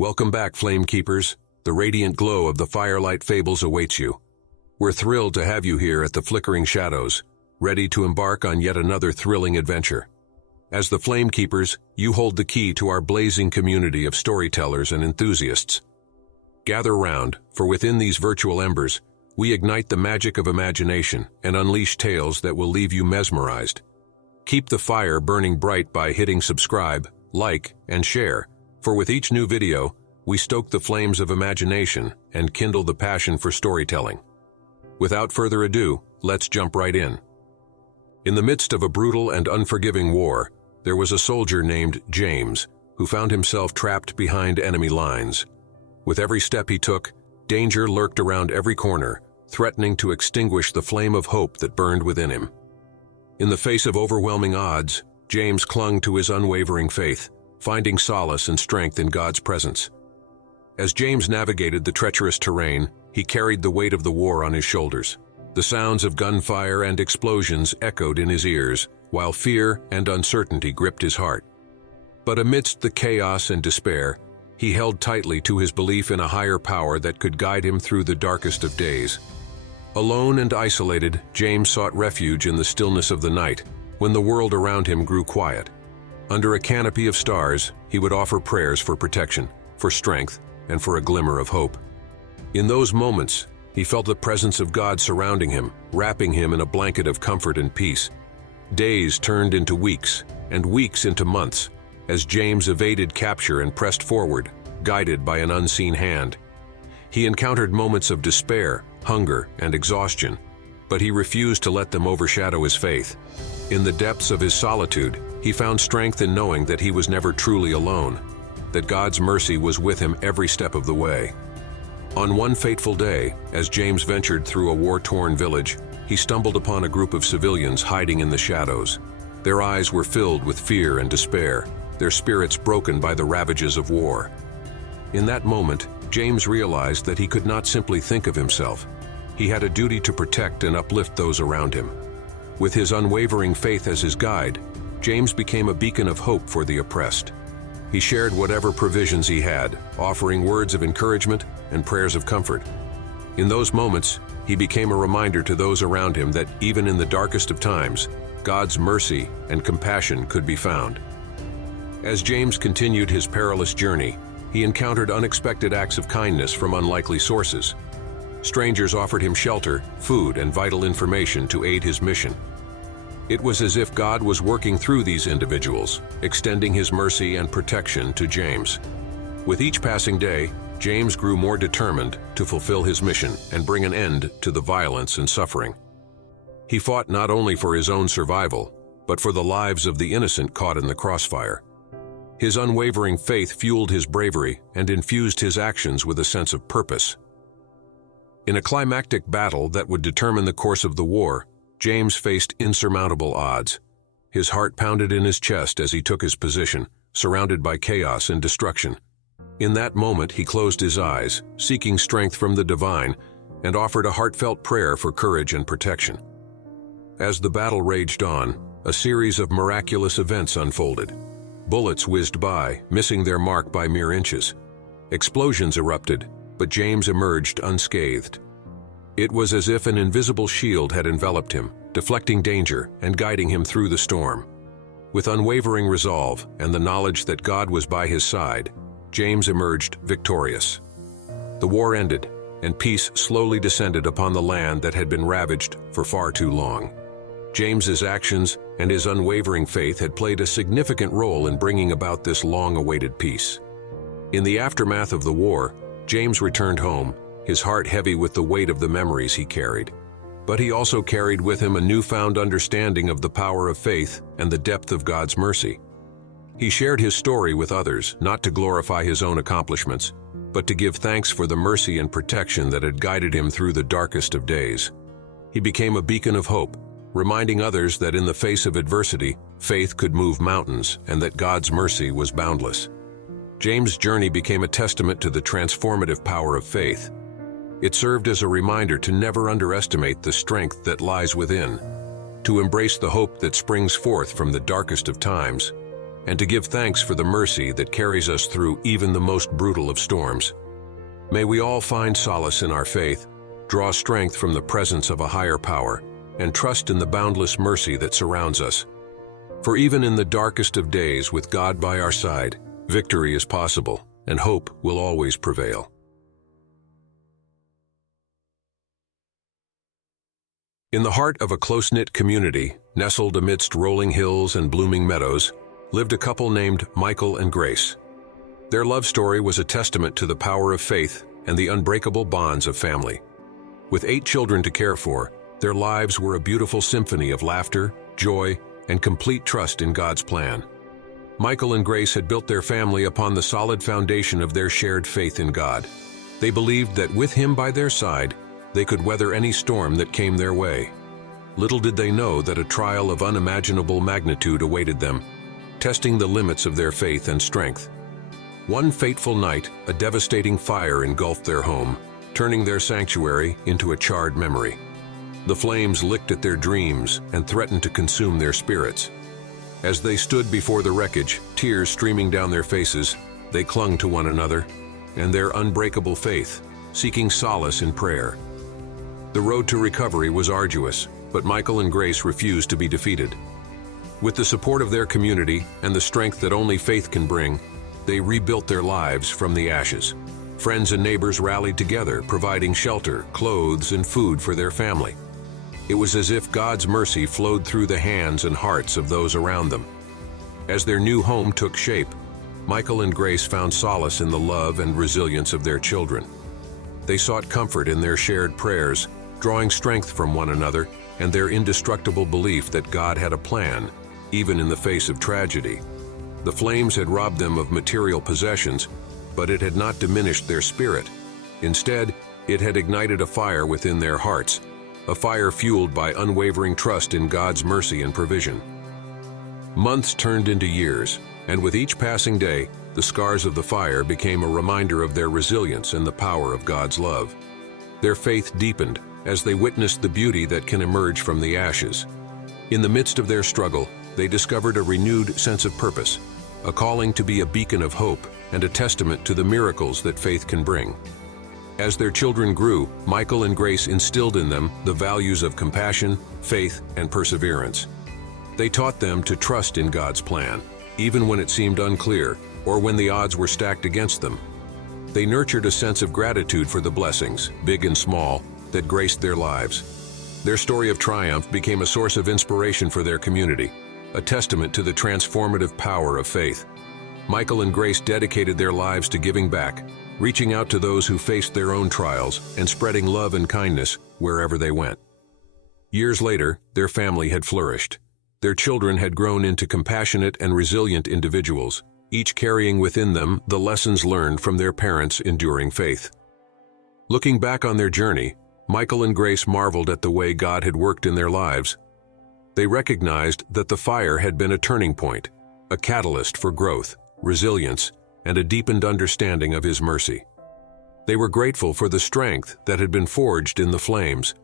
Welcome back, Flame Keepers. The radiant glow of the Firelight Fables awaits you. We're thrilled to have you here at the Flickering Shadows, ready to embark on yet another thrilling adventure. As the Flame Keepers, you hold the key to our blazing community of storytellers and enthusiasts. Gather round, for within these virtual embers, we ignite the magic of imagination and unleash tales that will leave you mesmerized. Keep the fire burning bright by hitting subscribe, like, and share, for with each new video, we stoke the flames of imagination and kindle the passion for storytelling. Without further ado, let's jump right in. In the midst of a brutal and unforgiving war, there was a soldier named James, who found himself trapped behind enemy lines. With every step he took, danger lurked around every corner, threatening to extinguish the flame of hope that burned within him. In the face of overwhelming odds, James clung to his unwavering faith, finding solace and strength in God's presence. As James navigated the treacherous terrain, he carried the weight of the war on his shoulders. The sounds of gunfire and explosions echoed in his ears, while fear and uncertainty gripped his heart. But amidst the chaos and despair, he held tightly to his belief in a higher power that could guide him through the darkest of days. Alone and isolated, James sought refuge in the stillness of the night, when the world around him grew quiet. Under a canopy of stars, he would offer prayers for protection, for strength, and for a glimmer of hope. In those moments, he felt the presence of God surrounding him, wrapping him in a blanket of comfort and peace. Days turned into weeks, and weeks into months, as James evaded capture and pressed forward, guided by an unseen hand. He encountered moments of despair, hunger, and exhaustion, but he refused to let them overshadow his faith. In the depths of his solitude, he found strength in knowing that he was never truly alone, that God's mercy was with him every step of the way. On one fateful day, as James ventured through a war-torn village, he stumbled upon a group of civilians hiding in the shadows. Their eyes were filled with fear and despair, their spirits broken by the ravages of war. In that moment, James realized that he could not simply think of himself. He had a duty to protect and uplift those around him. With his unwavering faith as his guide, James became a beacon of hope for the oppressed. He shared whatever provisions he had, offering words of encouragement and prayers of comfort. In those moments, he became a reminder to those around him that even in the darkest of times, God's mercy and compassion could be found. As James continued his perilous journey, he encountered unexpected acts of kindness from unlikely sources. Strangers offered him shelter, food, and vital information to aid his mission. It was as if God was working through these individuals, extending his mercy and protection to James. With each passing day, James grew more determined to fulfill his mission and bring an end to the violence and suffering. He fought not only for his own survival, but for the lives of the innocent caught in the crossfire. His unwavering faith fueled his bravery and infused his actions with a sense of purpose. In a climactic battle that would determine the course of the war, James faced insurmountable odds. His heart pounded in his chest as he took his position, surrounded by chaos and destruction. In that moment, he closed his eyes, seeking strength from the divine, and offered a heartfelt prayer for courage and protection. As the battle raged on, a series of miraculous events unfolded. Bullets whizzed by, missing their mark by mere inches. Explosions erupted, but James emerged unscathed. It was as if an invisible shield had enveloped him, deflecting danger and guiding him through the storm. With unwavering resolve and the knowledge that God was by his side, James emerged victorious. The war ended, and peace slowly descended upon the land that had been ravaged for far too long. James's actions and his unwavering faith had played a significant role in bringing about this long-awaited peace. In the aftermath of the war, James returned home, his heart heavy with the weight of the memories he carried. But he also carried with him a newfound understanding of the power of faith and the depth of God's mercy. He shared his story with others, not to glorify his own accomplishments, but to give thanks for the mercy and protection that had guided him through the darkest of days. He became a beacon of hope, reminding others that in the face of adversity, faith could move mountains and that God's mercy was boundless. James' journey became a testament to the transformative power of faith. It served as a reminder to never underestimate the strength that lies within, to embrace the hope that springs forth from the darkest of times, and to give thanks for the mercy that carries us through even the most brutal of storms. May we all find solace in our faith, draw strength from the presence of a higher power, and trust in the boundless mercy that surrounds us. For even in the darkest of days, with God by our side, victory is possible, and hope will always prevail. In the heart of a close-knit community, nestled amidst rolling hills and blooming meadows, lived a couple named Michael and Grace. Their love story was a testament to the power of faith and the unbreakable bonds of family. With 8 children to care for, their lives were a beautiful symphony of laughter, joy, and complete trust in God's plan. Michael and Grace had built their family upon the solid foundation of their shared faith in God. They believed that with Him by their side, they could weather any storm that came their way. Little did they know that a trial of unimaginable magnitude awaited them, testing the limits of their faith and strength. One fateful night, a devastating fire engulfed their home, turning their sanctuary into a charred memory. The flames licked at their dreams and threatened to consume their spirits. As they stood before the wreckage, tears streaming down their faces, they clung to one another and their unbreakable faith, seeking solace in prayer. The road to recovery was arduous, but Michael and Grace refused to be defeated. With the support of their community and the strength that only faith can bring, they rebuilt their lives from the ashes. Friends and neighbors rallied together, providing shelter, clothes, and food for their family. It was as if God's mercy flowed through the hands and hearts of those around them. As their new home took shape, Michael and Grace found solace in the love and resilience of their children. They sought comfort in their shared prayers, drawing strength from one another and their indestructible belief that God had a plan, even in the face of tragedy. The flames had robbed them of material possessions, but it had not diminished their spirit. Instead, it had ignited a fire within their hearts, a fire fueled by unwavering trust in God's mercy and provision. Months turned into years, and with each passing day, the scars of the fire became a reminder of their resilience and the power of God's love. Their faith deepened as they witnessed the beauty that can emerge from the ashes. In the midst of their struggle, they discovered a renewed sense of purpose, a calling to be a beacon of hope and a testament to the miracles that faith can bring. As their children grew, Michael and Grace instilled in them the values of compassion, faith, and perseverance. They taught them to trust in God's plan, even when it seemed unclear or when the odds were stacked against them. They nurtured a sense of gratitude for the blessings, big and small, that graced their lives. Their story of triumph became a source of inspiration for their community, a testament to the transformative power of faith. Michael and Grace dedicated their lives to giving back, reaching out to those who faced their own trials and spreading love and kindness wherever they went. Years later, their family had flourished. Their children had grown into compassionate and resilient individuals, each carrying within them the lessons learned from their parents' enduring faith. Looking back on their journey, Michael and Grace marveled at the way God had worked in their lives. They recognized that the fire had been a turning point, a catalyst for growth, resilience, and a deepened understanding of His mercy. They were grateful for the strength that had been forged in the flames,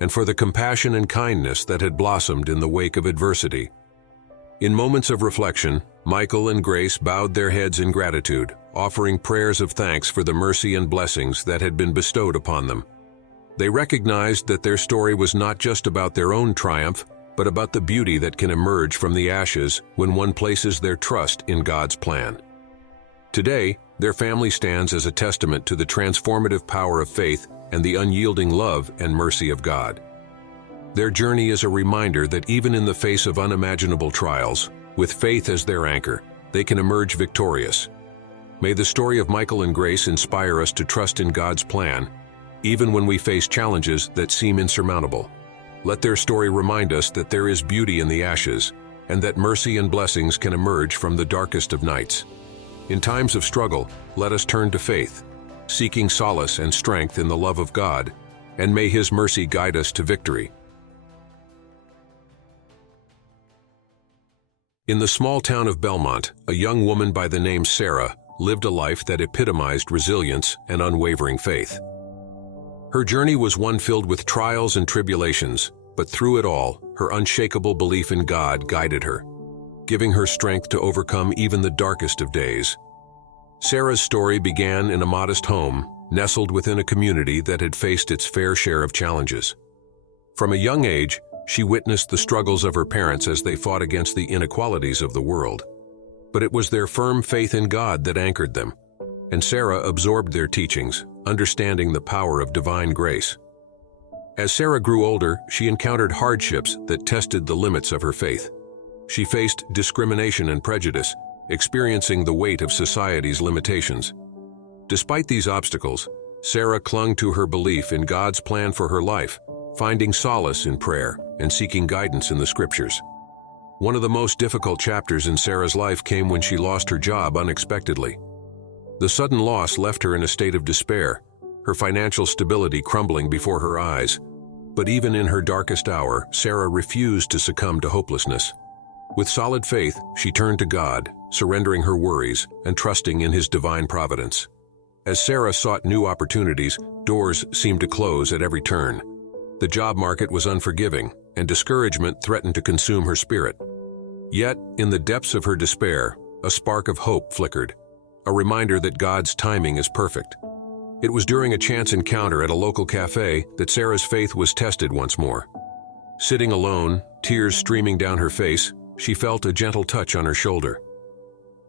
and for the compassion and kindness that had blossomed in the wake of adversity. In moments of reflection, Michael and Grace bowed their heads in gratitude, offering prayers of thanks for the mercy and blessings that had been bestowed upon them. They recognized that their story was not just about their own triumph, but about the beauty that can emerge from the ashes when one places their trust in God's plan. Today, their family stands as a testament to the transformative power of faith and the unyielding love and mercy of God. Their journey is a reminder that even in the face of unimaginable trials, with faith as their anchor, they can emerge victorious. May the story of Michael and Grace inspire us to trust in God's plan, even when we face challenges that seem insurmountable. Let their story remind us that there is beauty in the ashes, and that mercy and blessings can emerge from the darkest of nights. In times of struggle, let us turn to faith, seeking solace and strength in the love of God, and may His mercy guide us to victory. In the small town of Belmont, a young woman by the name Sarah lived a life that epitomized resilience and unwavering faith. Her journey was one filled with trials and tribulations, but through it all, her unshakable belief in God guided her. giving her strength to overcome even the darkest of days. Sarah's story began in a modest home, nestled within a community that had faced its fair share of challenges. From a young age, she witnessed the struggles of her parents as they fought against the inequalities of the world. But it was their firm faith in God that anchored them, and Sarah absorbed their teachings, understanding the power of divine grace. As Sarah grew older, she encountered hardships that tested the limits of her faith. She faced discrimination and prejudice, experiencing the weight of society's limitations. Despite these obstacles, Sarah clung to her belief in God's plan for her life, finding solace in prayer and seeking guidance in the scriptures. One of the most difficult chapters in Sarah's life came when she lost her job unexpectedly. The sudden loss left her in a state of despair, her financial stability crumbling before her eyes. But even in her darkest hour, Sarah refused to succumb to hopelessness. With solid faith, she turned to God, surrendering her worries and trusting in His divine providence. As Sarah sought new opportunities, doors seemed to close at every turn. The job market was unforgiving, and discouragement threatened to consume her spirit. Yet, in the depths of her despair, a spark of hope flickered, a reminder that God's timing is perfect. It was during a chance encounter at a local cafe that Sarah's faith was tested once more. Sitting alone, tears streaming down her face, she felt a gentle touch on her shoulder.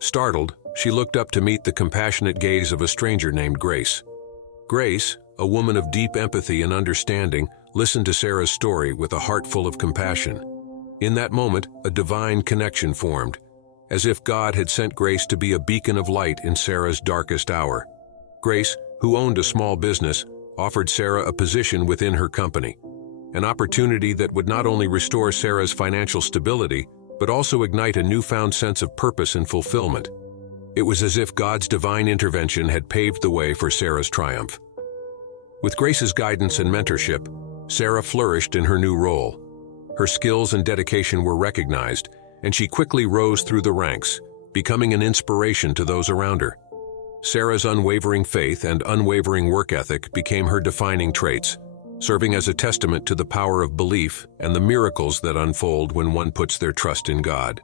Startled, she looked up to meet the compassionate gaze of a stranger named Grace. Grace, a woman of deep empathy and understanding, listened to Sarah's story with a heart full of compassion. In that moment, a divine connection formed, as if God had sent Grace to be a beacon of light in Sarah's darkest hour. Grace, who owned a small business, offered Sarah a position within her company, an opportunity that would not only restore Sarah's financial stability, but also ignite a newfound sense of purpose and fulfillment. It was as if God's divine intervention had paved the way for Sarah's triumph. With Grace's guidance and mentorship, Sarah flourished in her new role. Her skills and dedication were recognized, and she quickly rose through the ranks, becoming an inspiration to those around her. Sarah's unwavering faith and unwavering work ethic became her defining traits, serving as a testament to the power of belief and the miracles that unfold when one puts their trust in God.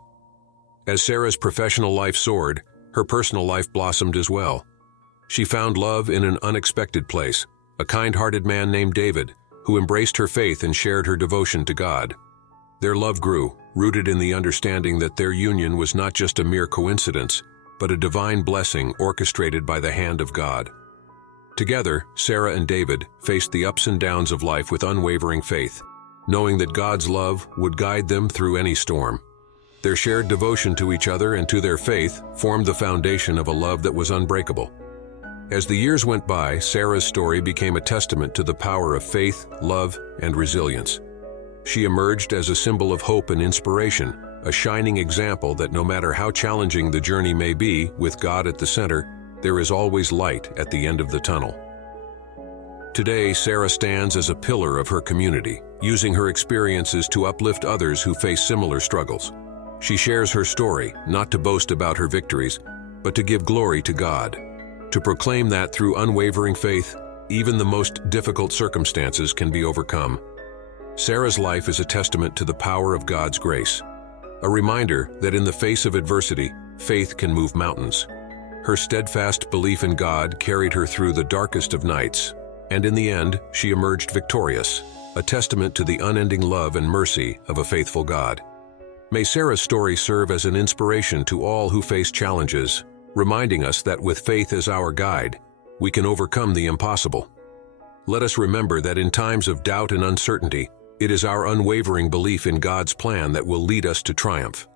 As Sarah's professional life soared, her personal life blossomed as well. She found love in an unexpected place, a kind-hearted man named David, who embraced her faith and shared her devotion to God. Their love grew, rooted in the understanding that their union was not just a mere coincidence, but a divine blessing orchestrated by the hand of God. Together, Sarah and David faced the ups and downs of life with unwavering faith, knowing that God's love would guide them through any storm. Their shared devotion to each other and to their faith formed the foundation of a love that was unbreakable. As the years went by, Sarah's story became a testament to the power of faith, love, and resilience. She emerged as a symbol of hope and inspiration, a shining example that no matter how challenging the journey may be, with God at the center, there is always light at the end of the tunnel. Today, Sarah stands as a pillar of her community, using her experiences to uplift others who face similar struggles. She shares her story, not to boast about her victories, but to give glory to God, to proclaim that through unwavering faith, even the most difficult circumstances can be overcome. Sarah's life is a testament to the power of God's grace, a reminder that in the face of adversity, faith can move mountains. Her steadfast belief in God carried her through the darkest of nights, and in the end, she emerged victorious, a testament to the unending love and mercy of a faithful God. May Sarah's story serve as an inspiration to all who face challenges, reminding us that with faith as our guide, we can overcome the impossible. Let us remember that in times of doubt and uncertainty, it is our unwavering belief in God's plan that will lead us to triumph.